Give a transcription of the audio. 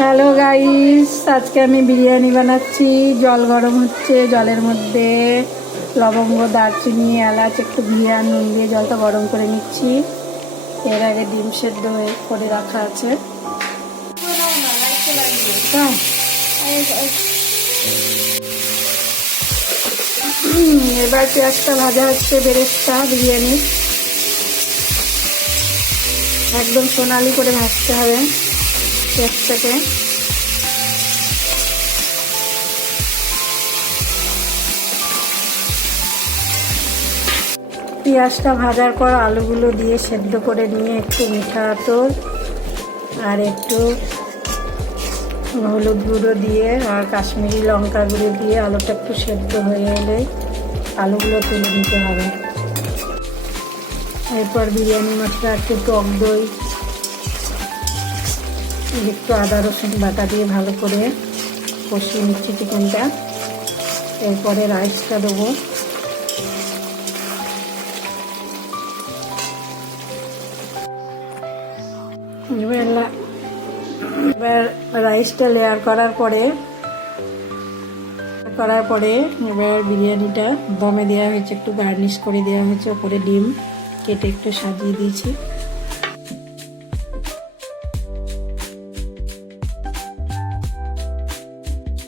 Hello guys, আজকে আমি বিরিয়ানি বানাচ্ছি। জল গরম হচ্ছে, জলের মধ্যে লবঙ্গ, দারচিনি, এলাচ, একটু ঘি আর নুন দিয়ে জলটা গরম করে নিচ্ছি। এর আগে ডিম সেদ্ধ হয়ে করে রাখা আছে। এবার পেঁয়াজটা ভাজা হচ্ছে, বেরেস্তা বিরিয়ানি একদম সোনালি করে ভাজতে হবে পেঁয়াজটাকে। পেঁয়াজটা ভাজার পর আলুগুলো দিয়ে সেদ্ধ করে নিয়ে একটু মিঠা আতর আর একটু হলুদ গুঁড়ো দিয়ে আর কাশ্মীরি লঙ্কা গুঁড়ো দিয়ে আলুটা একটু সেদ্ধ হয়ে এলে আলুগুলো তুলে নিতে হবে। এরপর বিরিয়ানি মশলা, একটু টক দই, একটু আদা রসুন বাটা দিয়ে ভালো করে কষিয়ে নিচ্ছি চিকেনটা। এরপরে রাইসটা দেবো। এবার রাইসটা লেয়ার করার পরে এবার বিরিয়ানিটা দমে দেওয়া হয়েছে, একটু গার্নিশ করে দেওয়া হয়েছে, ওপরে ডিম কেটে একটু সাজিয়ে দিয়েছি।